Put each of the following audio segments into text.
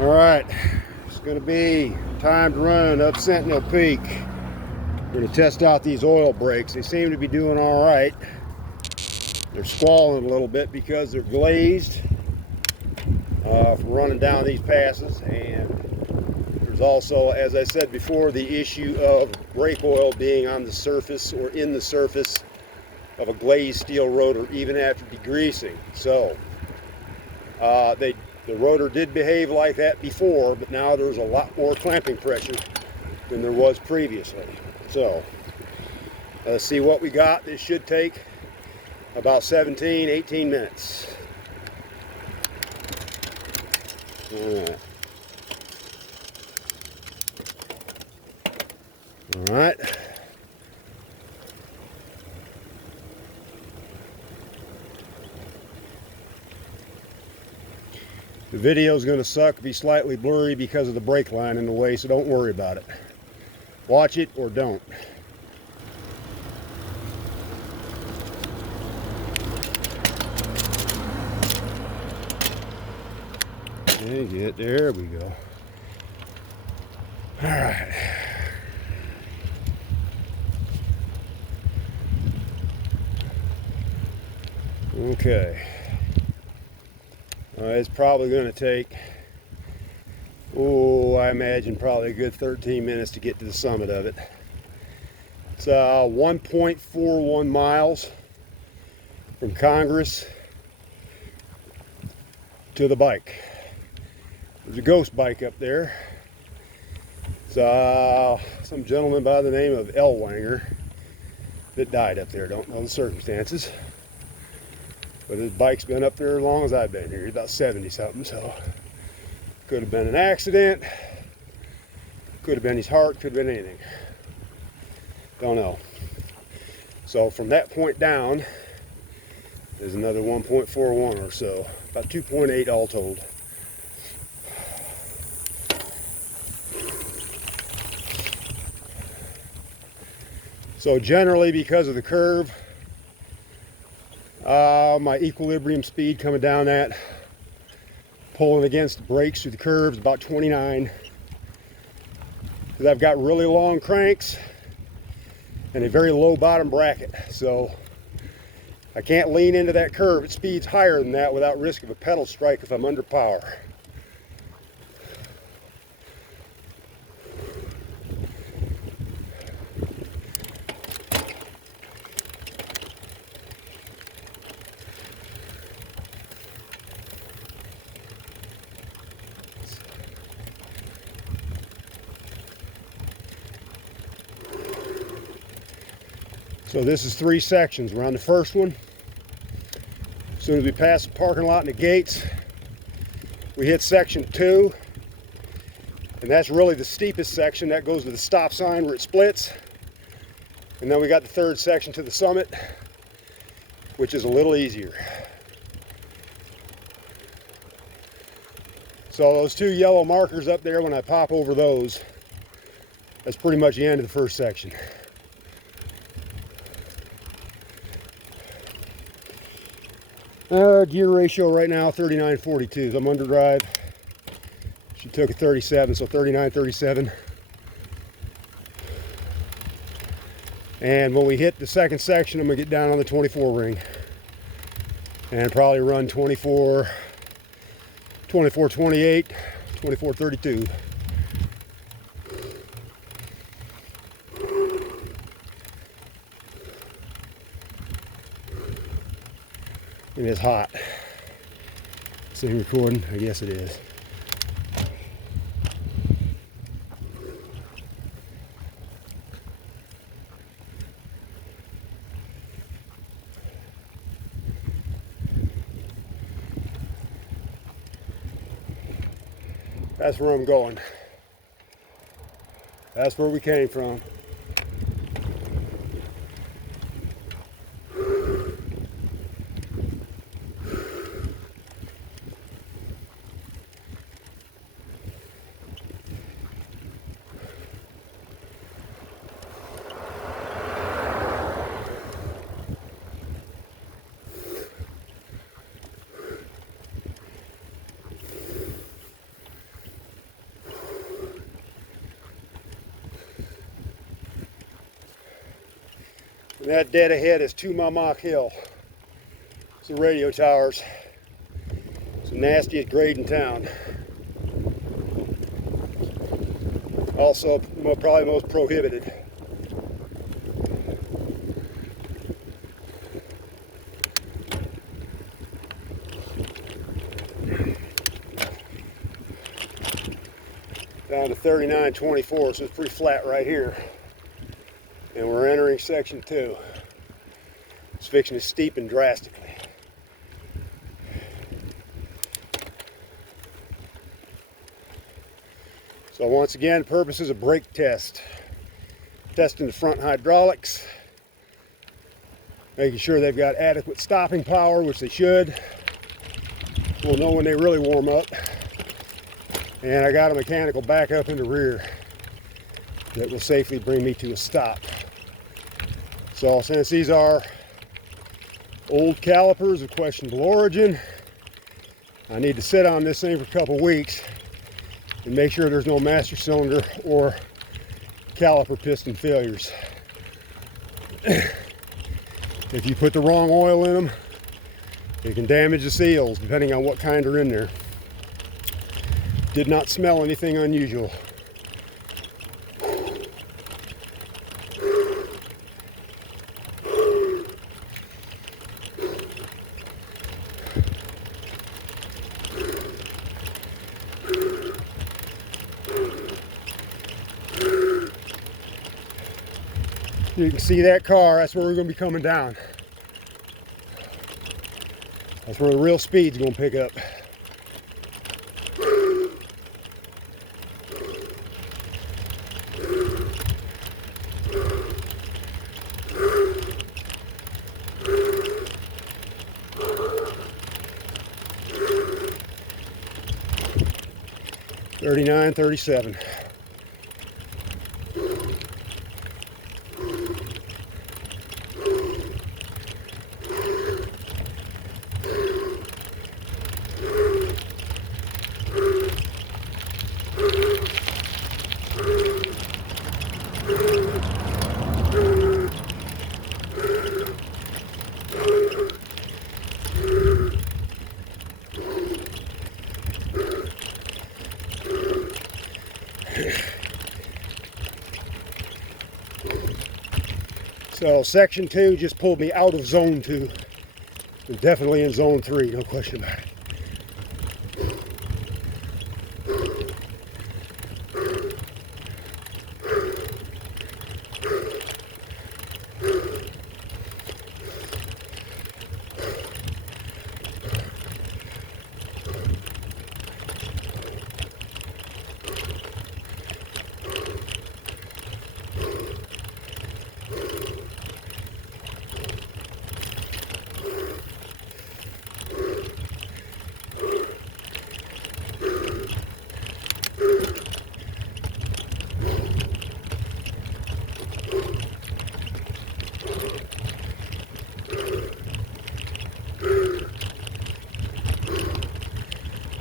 All right, it's going to be time to run up Sentinel Peak. We're going to test out these oil brakes. They seem to be doing all right. They're squalling a little bit because they're glazed for running down these passes. And there's also, as I said before, the issue of brake oil being on the surface or in the surface of a glazed steel rotor even after degreasing. So the rotor did behave like that before, but now there's a lot more clamping pressure than there was previously. So let's see what we got. This should take about 18 minutes. All right. All right. The video is going to suck, be slightly blurry because of the brake line in the way, so don't worry about it. Watch it or don't. There we go. All right. Okay. It's probably going to take, I imagine probably a good 13 minutes to get to the summit of it. It's 1.41 miles from Congress to the bike. There's a ghost bike up there. It's some gentleman by the name of Elwanger that died up there. Don't know the circumstances. But his bike's been up there as long as I've been here. He's about 70 something, so could have been an accident, could have been his heart, could have been anything. Don't know. So from that point down, there's another 1.41 or so, about 2.8 all told. So generally, because of the curve, my equilibrium speed coming down that, pulling against the brakes through the curves, about 29. Because I've got really long cranks and a very low bottom bracket. So I can't lean into that curve at speeds higher than that without risk of a pedal strike if I'm under power. So this is 3 sections. We're on the first one. As soon as we pass the parking lot and the gates, we hit section 2. And that's really the steepest section. That goes to the stop sign where it splits. And then we got the 3rd section to the summit, which is a little easier. So those 2 yellow markers up there, when I pop over those, that's pretty much the end of the 1st section. Gear ratio right now 39:42. I'm underdrive. She took a 37, so 39:37. And when we hit the 2nd section, I'm gonna get down on the 24 ring and probably run 24, 24:28, 24:32. It is hot. Is it recording? I guess it is. That's where I'm going. That's where we came from. And that dead ahead is 2 Mammoth Hill. It's the radio towers. It's the nastiest grade in town. Also, probably most prohibited. Down to 39.24, so it's pretty flat right here. And we're entering section 2. It's fixing to steepen drastically. So once again, purposes of brake test. Testing the front hydraulics. Making sure they've got adequate stopping power, which they should. We'll know when they really warm up. And I got a mechanical backup in the rear that will safely bring me to a stop. So since these are old calipers of questionable origin, I need to sit on this thing for a couple weeks and make sure there's no master cylinder or caliper piston failures. If you put the wrong oil in them, it can damage the seals depending on what kind are in there. Did not smell anything unusual. You can see that car, that's where we're going to be coming down. That's where the real speed's going to pick up. $39.37. So section 2 just pulled me out of zone 2. We're definitely in zone 3, no question about it.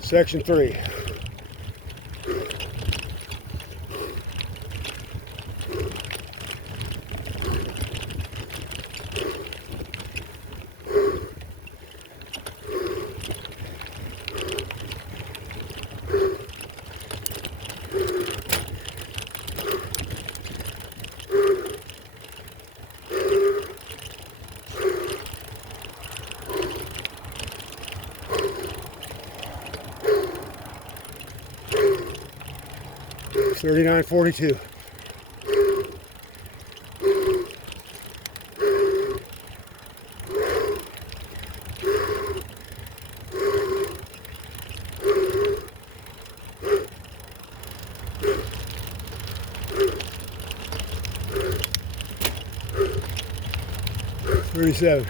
Section 3. $39.42. $37.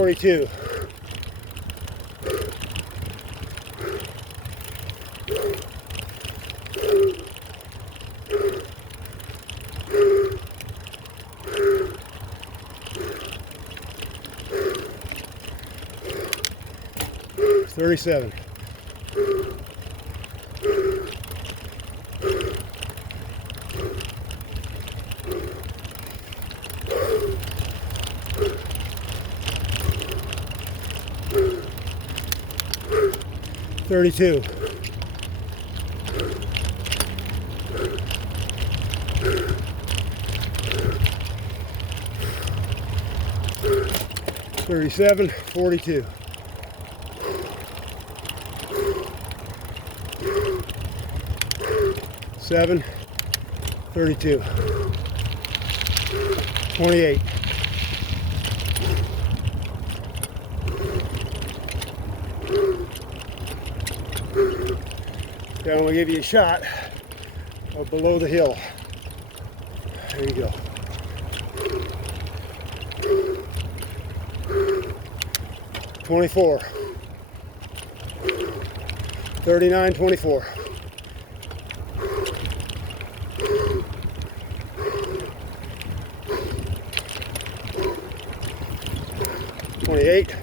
42. 37. 32. 37, 42. 7, 32. 28. Okay, I'm gonna give you a shot of below the hill. There you go. 24. 39, 24. 28.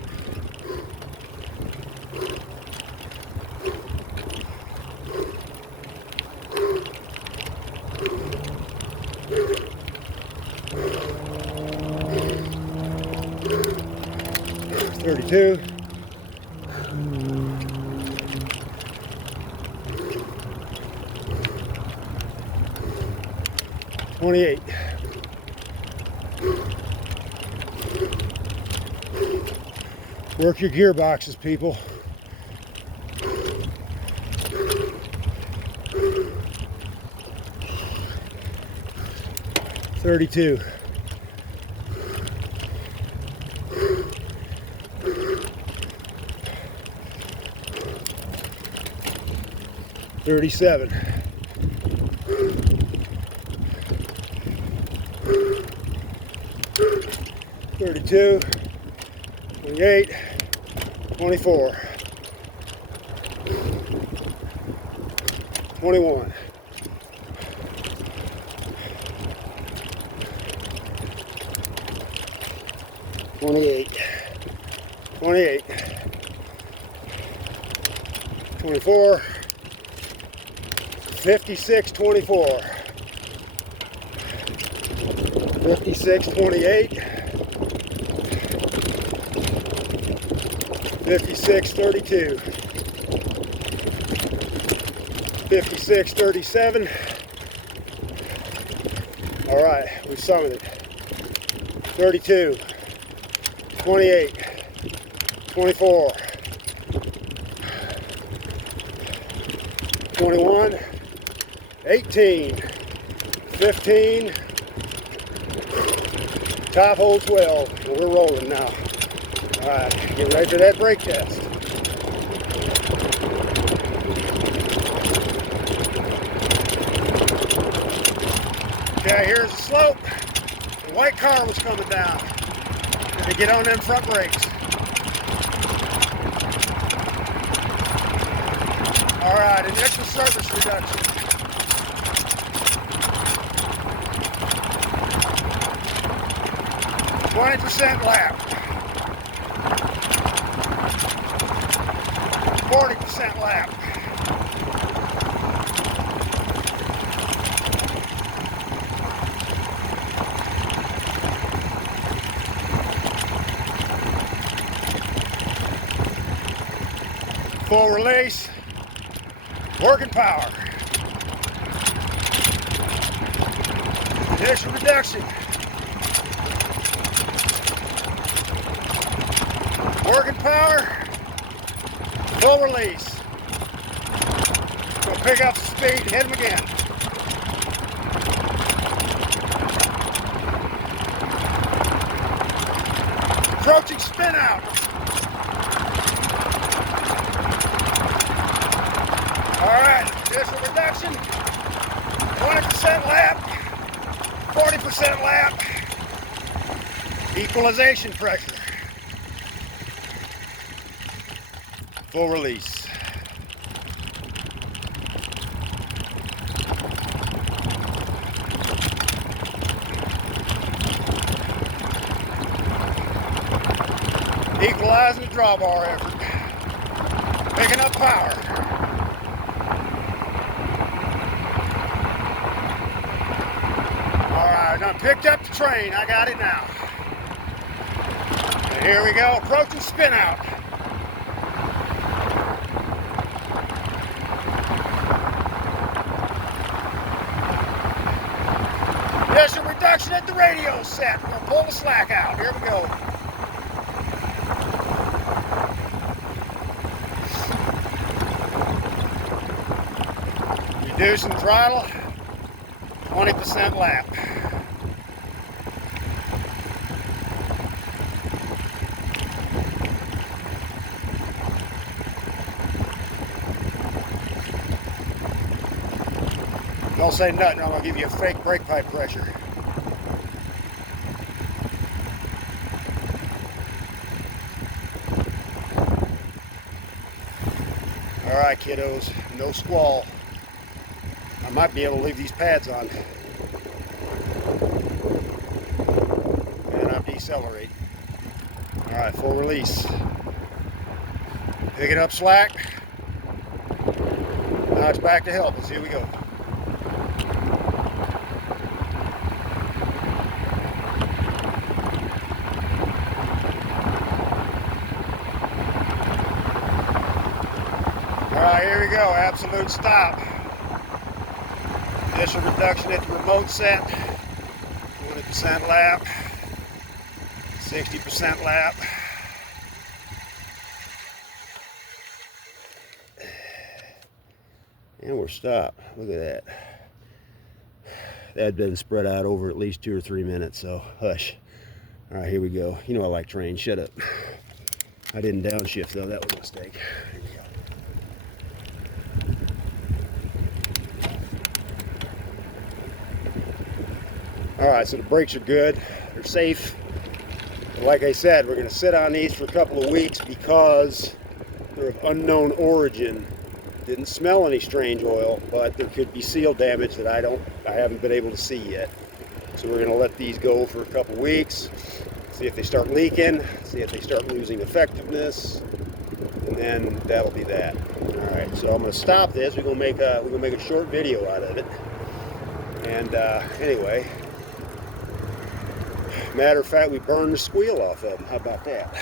32. 28. Work your gearboxes, people. 32. 37. 32. 28. 24. 21. 28. 28. 24. 56, 24. 56, 28. 56, 32. 56, 37. All right, we summoned it. 32, 28, 24, 21, 18, 15, top hole 12. We're rolling now. All right, get ready for that brake test. Okay, here's the slope. The white car was coming down. Had to get on them front brakes. All right, initial surface reduction. %, lap. 40% lap. Full release. Working power. Initial reduction. Working power. Full release. We'll pick up the speed and hit him again. Approaching spin out. All right, initial reduction. 20% lap. 40% lap. Equalization pressure. Full release. Equalizing the drawbar effort. Picking up power. Alright, now picked up the train. I got it now. And here we go, approaching spin out. Pressure reduction at the radio set. We're going to pull the slack out. Here we go. Reducing throttle, 20% lap. Don't say nothing, I'm going to give you a fake brake pipe pressure. Alright kiddos, no squall. I might be able to leave these pads on. And I'm decelerating. Alright, full release. Picking up slack. Now it's back to help us. Here we go. Alright, here we go. Absolute stop. Pressure reduction at the remote set. 20% lap. 60% lap. And we're stopped. Look at that. That had been spread out over at least 2 or 3 minutes, so hush. Alright, here we go. You know I like trains. Shut up. I didn't downshift though. That was a mistake. Here we go. Alright, so the brakes are good. They're safe. But like I said, we're going to sit on these for a couple of weeks because they're of unknown origin. Didn't smell any strange oil, but there could be seal damage that I haven't been able to see yet. So we're going to let these go for a couple of weeks, see if they start leaking, see if they start losing effectiveness, and then that'll be that. Alright, so I'm going to stop this. We're going to make a short video out of it. And anyway, matter of fact, we burned the squeal off of them. How about that?